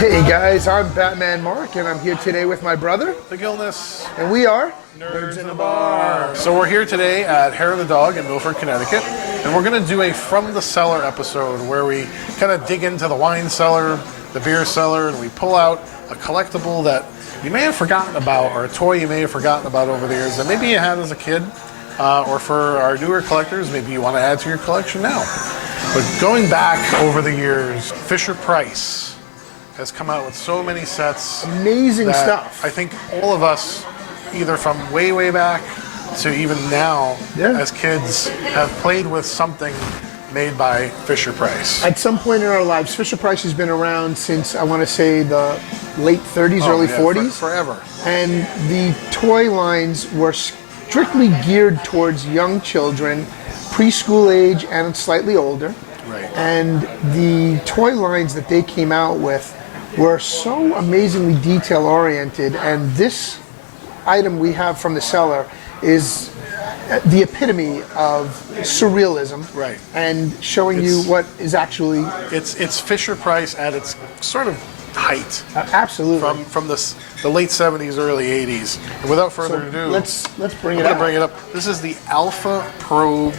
Hey guys, I'm Batman Mark, and I'm here today with my brother, the Gilness, and we are Nerds in the Bar. So we're here today at Hair of the Dog in Milford, Connecticut, and we're going to do a From the Cellar episode where we kind of dig into the wine cellar, the beer cellar, and we pull out a collectible that you may have forgotten about, or a toy you may have forgotten about over the years that maybe you had as a kid, or for our newer collectors, maybe you want to add to your collection now. But going back over the years, Fisher-Price has come out with so many sets. Amazing stuff. I think all of us, either from way, way back to even now, as kids, have played with something made by Fisher-Price. At some point in our lives, Fisher-Price has been around since, I want to say, the late 30s, early 40s. Forever. And the toy lines were strictly geared towards young children, preschool age and slightly older. Right. And the toy lines that they came out with were so amazingly detail-oriented, and this item we have from the cellar is the epitome of surrealism, right? And showing you what is actually it's Fisher-Price at its sort of height. Absolutely. From the late 70s, early 80s. And without further ado, let's bring I'm going to bring it up. This is the Alpha Probe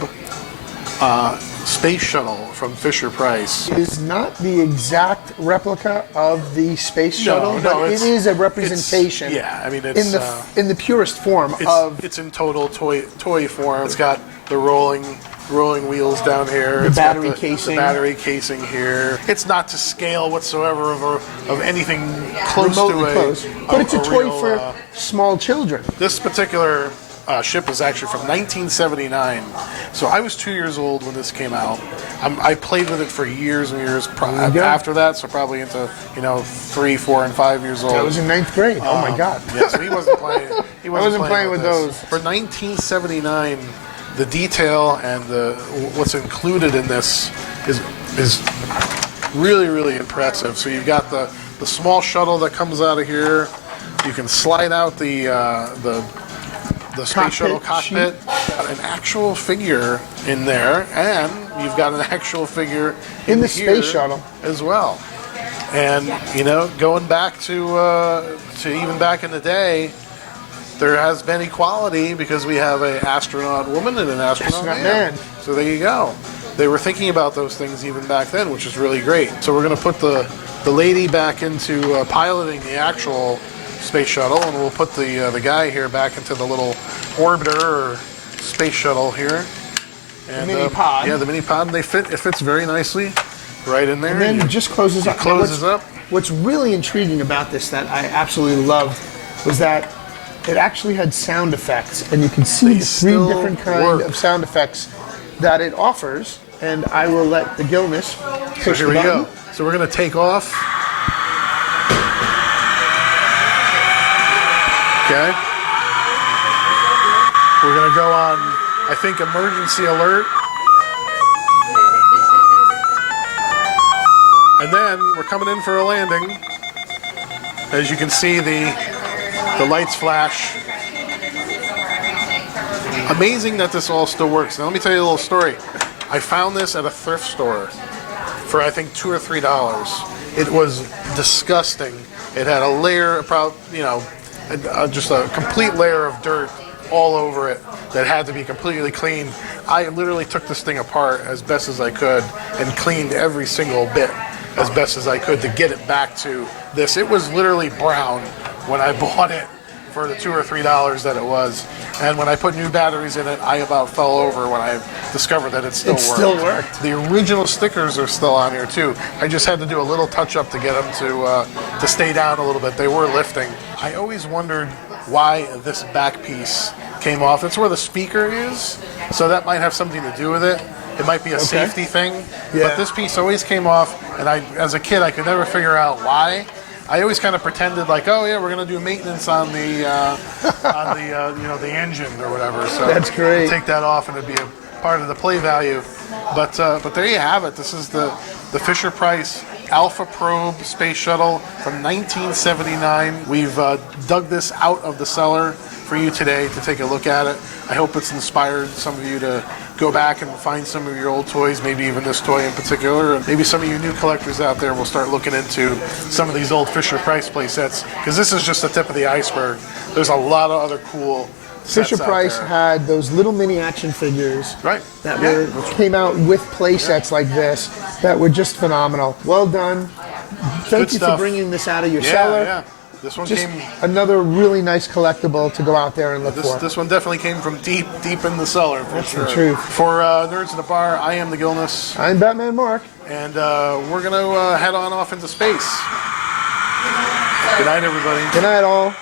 Space Shuttle from Fisher-Price. It is not the exact replica of the Space Shuttle, but it is a representation. I mean, it's in the purest form it's in total toy form. It's got the rolling wheels down here. The It's battery got casing. The battery casing here. It's not to scale whatsoever of anything close remotely to close, but it's a toy real, for small children. This particular ship is actually from 1979, so I was 2 years old when this came out. I played with it for years and years after that, so probably into 3, 4, and 5 years old. I was in 9th grade. Oh my God! Yeah, so he wasn't playing. He wasn't playing with those. For 1979, the detail and what's included in this is really, really impressive. So you've got the small shuttle that comes out of here. You can slide out the space shuttle cockpit, an actual figure in there, and you've got an actual figure in the space shuttle as well. And going back to even back in the day, there has been equality because we have an astronaut woman and an astronaut man. So there you go. They were thinking about those things even back then, which is really great. So we're going to put the lady back into piloting the actual space shuttle, and we'll put the guy here back into the little orbiter or space shuttle here. And, the mini pod. Yeah, the mini pod. It fits very nicely right in there. And then it just closes up. Closes up. What's really intriguing about this that I absolutely loved was that it actually had sound effects, and you can see the 3 different kinds of sound effects that it offers. And I will let the Gilness push the button. Here we go. So we're going to take off. Okay. We're going to go on, I think, emergency alert. And then we're coming in for a landing. As you can see, the lights flash. Amazing that this all still works. Now let me tell you a little story. I found this at a thrift store for I think $2 or $3. It was disgusting. It had a layer of just a complete layer of dirt all over it that had to be completely cleaned. I literally took this thing apart as best as I could and cleaned every single bit as best as I could to get it back to this. It was literally brown when I bought it for the $2 or $3 that it was. And when I put new batteries in it, I about fell over when I discovered that it still worked. The original stickers are still on here too. I just had to do a little touch up to get them to stay down a little bit. They were lifting. I always wondered why this back piece came off. It's where the speaker is, so that might have something to do with it. It might be a safety thing, but this piece always came off, and as a kid, I could never figure out why. I always kind of pretended like, oh yeah, we're gonna do maintenance on the the engine or whatever. So that's great. Take that off, and it'd be a part of the play value. But there you have it. This is the Fisher-Price Alpha Probe Space Shuttle from 1979. We've dug this out of the cellar for you today to take a look at it. I hope it's inspired some of you to go back and find some of your old toys, maybe even this toy in particular, and maybe some of you new collectors out there will start looking into some of these old Fisher-Price play sets, because this is just the tip of the iceberg. There's a lot of other cool sets Fisher Price out there. had those little mini action figures Right. that Yeah. came out with play sets like this that were just phenomenal. Well done. Thank Good you stuff. for bringing this out of your Yeah, cellar. yeah. This one Just came. another really nice collectible to go out there and look for. This one definitely came from deep in the cellar. For That's sure. the truth. For Nerds in the Bar, I am the Gilness, I'm Batman Mark. and we're gonna head on off into space. Good night, everybody. Good night, all.